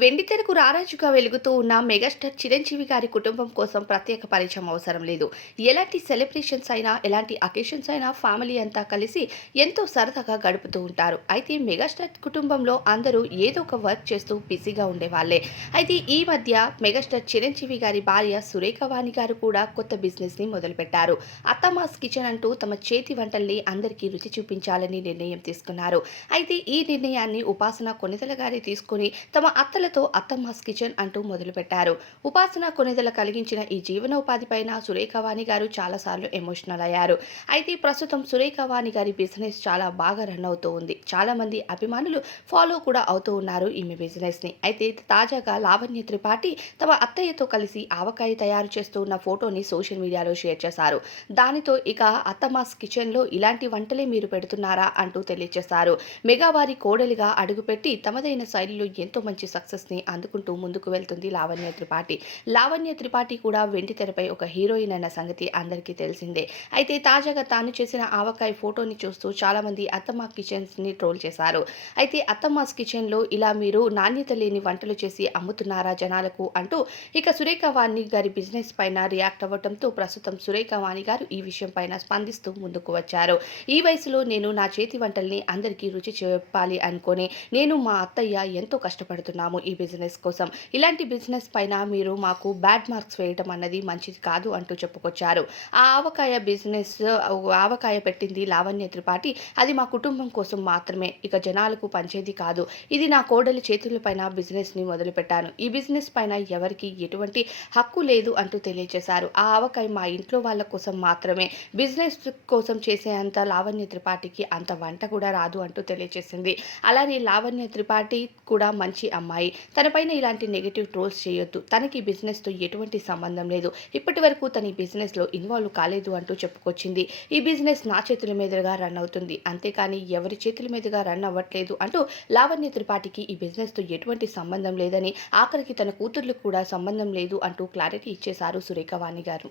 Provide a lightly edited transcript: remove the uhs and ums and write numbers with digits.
వెండితెరకు రారాజుగా వెలుగుతూ ఉన్న మెగాస్టార్ చిరంజీవి గారి కుటుంబం కోసం ప్రత్యేక పరిచయం అవసరం లేదు. ఎలాంటి సెలబ్రేషన్స్ అయినా, ఎలాంటి అకేషన్స్ అయినా ఫ్యామిలీ అంతా కలిసి ఎంతో సరదాగా గడుపుతూ ఉంటారు. అయితే మెగాస్టార్ కుటుంబంలో అందరూ ఏదో ఒక వర్క్ చేస్తూ బిజీగా ఉండేవాళ్లే. అయితే ఈ మధ్య మెగాస్టార్ చిరంజీవి గారి భార్య సురేఖ వాణి గారు కూడా కొత్త బిజినెస్ ని మొదలుపెట్టారు. అత్తమాస్ కిచెన్ అంటూ తమ చేతి వంటల్ని అందరికీ రుచి చూపించాలని నిర్ణయం తీసుకున్నారు. అయితే ఈ నిర్ణయాన్ని ఉపాసన కొనిదల గారి తీసుకుని తమ అత్తలతో అత్తమ్మాస్ కిచెన్ అంటూ మొదలుపెట్టారు. ఉపాసన కొనిదల కలిగించిన ఈ జీవనోపాధిపైన సురేఖవాణి గారు చాలాసార్లు ఎమోషనల్ అయ్యారు. అయితే ప్రస్తుతం సురేఖవాణి గారి బిజినెస్ చాలా బాగా రన్ అవుతూ ఉంది. చాలా మంది అభిమానులు ఫాలో కూడా అవుతూ ఉన్నారు ఈమె బిజినెస్ ని. అయితే తాజాగా లావణ్య త్రిపాఠి తమ అత్తయ్యతో కలిసి ఆవకాయ తయారు చేస్తూ ఉన్న ఫోటోని సోషల్ మీడియాలో షేర్ చేశారు. దానితో ఇక అత్తమ్మాస్ కిచెన్ లో ఇలాంటి వంటలే మీరు పెడుతున్నారా అంటూ తెలియజేశారు. మెగావారి కోడలిగా అడుగుపెట్టి తమదైన శైలిలో ఎంతో మంచి సక్సెస్ ని అందుకుంటూ ముందుకు వెళ్తుంది లావణ్య త్రిపాఠి. లావణ్య త్రిపాఠి కూడా వెండి తెరపై ఒక హీరోయిన్ అన్న సంగతి అందరికీ తెలిసిందే. అయితే తాజాగా తాను చేసిన ఆవకాయ ఫోటోని చూస్తూ చాలా మంది అత్తమ్మ కిచెన్స్ ని ట్రోల్ చేశారు. అయితే అత్తమ్మాస్ కిచెన్ లో ఇలా మీరు నాణ్యత లేని వంటలు చేసి అమ్ముతున్నారా జనాలకు అంటూ ఇక సురేఖ వాణి గారి బిజినెస్ పైన రియాక్ట్ అవ్వడంతో ప్రస్తుతం సురేఖ వాణి గారు ఈ విషయం పైన స్పందిస్తూ ముందుకు వచ్చారు. ఈ వయసులో నేను నా చేతి వంటల్ని అందరికీ రుచి చెప్పాలి అనుకొని నేను మా అత్తయ్య ఎంతో కష్టపడుతున్నాము ఈ బిజినెస్ కోసం. ఇలాంటి బిజినెస్ పైన మీరు మాకు బ్యాడ్ మార్క్స్ వేయడం అన్నది మంచిది కాదు అంటూ చెప్పుకొచ్చారు. ఆ ఆవకాయ పెట్టింది లావణ్య త్రిపాఠి. అది మా కుటుంబం కోసం మాత్రమే, ఇక జనాలకు పంచేది కాదు. ఇది నా కోడలి చేతులపైన బిజినెస్ ని మొదలుపెట్టాను. ఈ బిజినెస్ పైన ఎవరికి ఎటువంటి హక్కు లేదు అంటూ తెలియజేశారు. ఆ ఆవకాయ మా ఇంట్లో వాళ్ళ కోసం మాత్రమే, బిజినెస్ కోసం చేసే అంత లావణ్య త్రిపాఠికి అంత వంట కూడా రాదు అంటూ తెలియజేసింది. అలానే లావణ్య త్రిపాఠి కూడా మంచి అమ్మాయి. తనపైన ఇలాంటి నెగటివ్ ట్రోల్స్ చేయొద్దు. తనకి బిజినెస్తో ఎటువంటి సంబంధం లేదు. ఇప్పటి వరకు తన ఈ బిజినెస్లో ఇన్వాల్వ్ కాలేదు అంటూ చెప్పుకొచ్చింది. ఈ బిజినెస్ నా చేతుల మీదుగా రన్ అవుతుంది, అంతేకాని ఎవరి చేతుల మీదుగా రన్ అవ్వట్లేదు అంటూ లావణ్య త్రిపాఠికి ఈ బిజినెస్తో ఎటువంటి సంబంధం లేదని, ఆఖరికి తన కూతుర్లకు కూడా సంబంధం లేదు అంటూ క్లారిటీ ఇచ్చేశారు సురేఖ వాణి గారు.